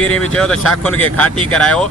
पीरी भी चयो त शाखुनि खे खाटी करायो।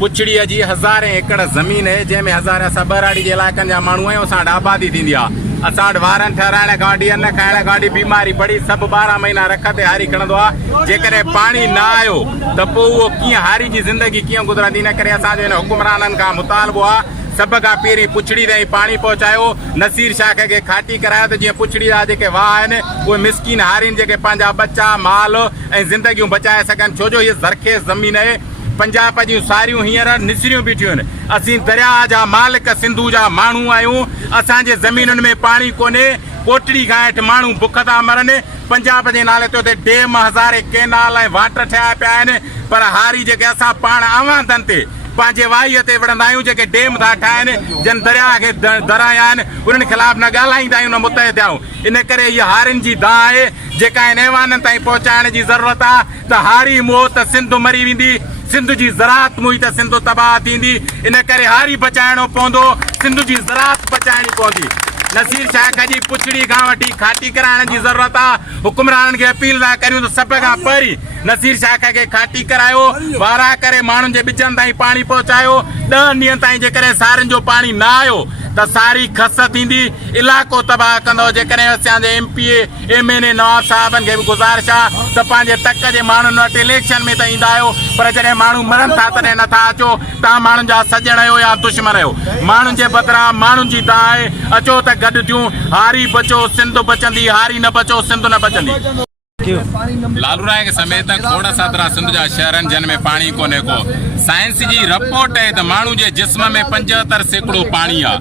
पुछड़ीअ जी 1000 एकड़ ज़मीन है जंहिंमें 1000 असां ॿराड़ी जे इलाइक़नि जा माण्हू आहियूं। असां वटि आबादी थींदी आहे। असां वटि वारनि ठहिराइण गांडी अन्न खाइण गांडी बीमारी पड़ी सभु 12 महीना रख ते हारी खणंदो आहे। जेकॾहिं पाणी न आयो त पोइ उहो कीअं हारी जी ज़िंदगी कीअं गुज़रंदी। इन करे असांजो हिन हुकुमराननि खां मुतालबो आहे सभ खां पहिरीं पुछड़ी ताईं पाणी पहुचायो। नसीर शाख खे खाटी करायो त जीअं पुछड़ी जा जेके वाह आहिनि उहे मिसकिन हारिन जेके पंहिंजा बच्चा माल ऐं ज़िंदगियूं बचाए सघनि। छो जो हीअ ज़रखेज़ ज़मीन आहे। पंजाब जूं सारियूं हींअर निसरियूं बीठियूं आहिनि। असीं दरिया जा मालिक सिंधू जा माण्हू आहियूं। असांजे ज़मीनुनि में पाणी कोन्हे। कोटड़ी खां हेठि माण्हू बुख था मरनि। पंजाब जे नाले ते उते डेम 1000 केनाल ऐं वाट ठहिया पिया आहिनि। पर हारी जेके असां पाण आवादनि ते पंहिंजे वाईअ ते विढ़ंदा आहियूं जेके डेम था ठाहिनि जन दरिया खे दराया आहिनि उन्हनि ख़िलाफ़ न ॻाल्हाईंदा आहियूं न मुतहद आहियूं। इन करे इहा हारिन जी दाह आहे जेका इन ऐवाननि ताईं पहुचाइण जी ज़रूरत आहे त हारी मुओ त सिंध मरी वेंदी। सिंध जी ज़राअत मुई त सिंध तबाह थींदी। इन करे हारी बचाइणो पवंदो। सिंध जी ज़राअत बचाइणी पवंदी। नसीर शाख जी पुछड़ी खां वठी खाटी कराइण जी ज़रूरत आहे। हुकुमराननि खे अपील था करियूं त सभ खां पहिरीं नसीर शाख खे खाटी करायो। वारा करे माण्हुनि जे ॿिचनि ताईं पाणी पहुचायो। 10 ॾींहंनि ताईं जेकॾहिं सारियुनि जो पाणी न आयो त सारी खस थींदी। इलाइक़ो तबाह कंदो। जेकॾहिं असांजे MP MNA नवाब साहिबनि खे बि गुज़ारिश आहे त पंहिंजे तक जे माण्हुनि वटि इलेक्शन में त ईंदा आहियो पर जॾहिं माण्हू मरनि था तॾहिं नथा अचो। तव्हां माण्हुनि जा सॼण आहियो या दुश्मन आहियो। माण्हुनि जे बदिरां माण्हुनि जी दाह आहे। अचो त गॾु थियूं। हारी बचो सिंध बचंदी। हारी न बचो सिंध न बचंदी। लालूराय समेत खोड़ सादरा सिंध जा शहरनि जिन में पाणी कोन्हे को। साइंस जी रिपोर्ट है त माण्हू जे जिस्म में 75% पाणी आहे।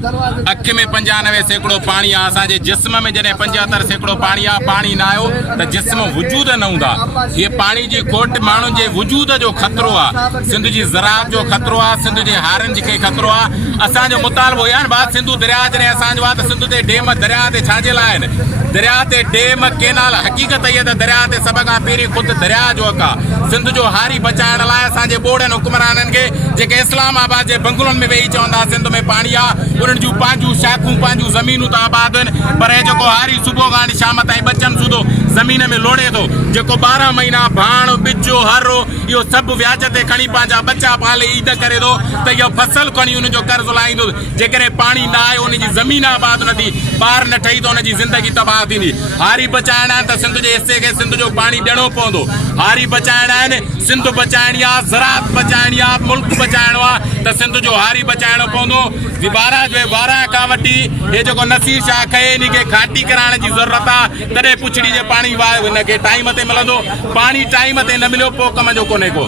अख में 95% पाणी आहे। असांजे जिस्म में जॾहिं 75% पाणी आहे पाणी न आयो त जिस्म वजूद न हूंदा। हीअ पाणी जी खोट माण्हुनि जे वजूद जो ख़तरो आहे। सिंध जी ज़राअत जो ख़तरो आहे। सिंध जे हारनि खे ख़तरो आहे। असांजो मुतालबो आहे बात सिंधु दरिया जॾहिं असांजो आहे त सिंध ते डेम दरिया ते छाजे लाइ आहिनि। दरिया ते डेम केनाल हक़ीक़त इहा त दरिया ते सभ खां पहिरीं ख़ुदि दरिया जो हक़ आहे। सिंध जो हारी बचाइण लाइ असांजे बोर्डनि हुकुमराननि खे जेके इस्लामाबाद जे बंगलुनि में वेही चवंदा सिंध में पाणी आहे उन्हनि जूं पंहिंजूं शाखूं पंहिंजूं ज़मीनूं त आबाद आहिनि पर हे जेको हारी सुबुह खां वठी शाम ताईं बचनि सूदो ज़मीन में लोड़े थो। जेको 12 महीना भाण बिचो हरो इहो सभु व्याज ते खणी पंहिंजा बच्चा पाले ईद करे थो त इहो फसल खणी उनजो कर्ज़ लाहींदो। जेकॾहिं पाणी न आयो उनजी ज़मीन आबाद न थी ॿार न ठही त उनजी ज़िंदगी तबाह थींदी। हारी बचाइणा आहिनि त सिंध जे हिसे खे सिंध जो पाणी ॾियणो पवंदो। हारी बचाइणा आहिनि सिंध बचाइणी आहे। ज़राअत बचाइणी आहे। मुल्क बचाइणो आहे त सिंध जो हारी बचाइणो पवंदो। 12 खां वठी हे जेको नसीर शाख आहे इन खे खाटी कराइण जी ज़रूरत आहे तॾहिं पुछड़ी जे पाणी हिनखे टाइम ते मिलंदो। पाणी टाइम ते न मिलियो पोइ कम जो कोन्हे को।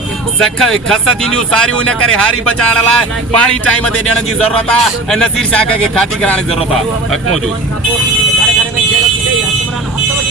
खस थींदियूं सारियूं। इन करे हारी बचाइण लाइ पाणी टाइम ते ॾियण जी ज़रूरत आहे ऐं नसीर शाख खे खाटी कराइण जी ज़रूरत आहे।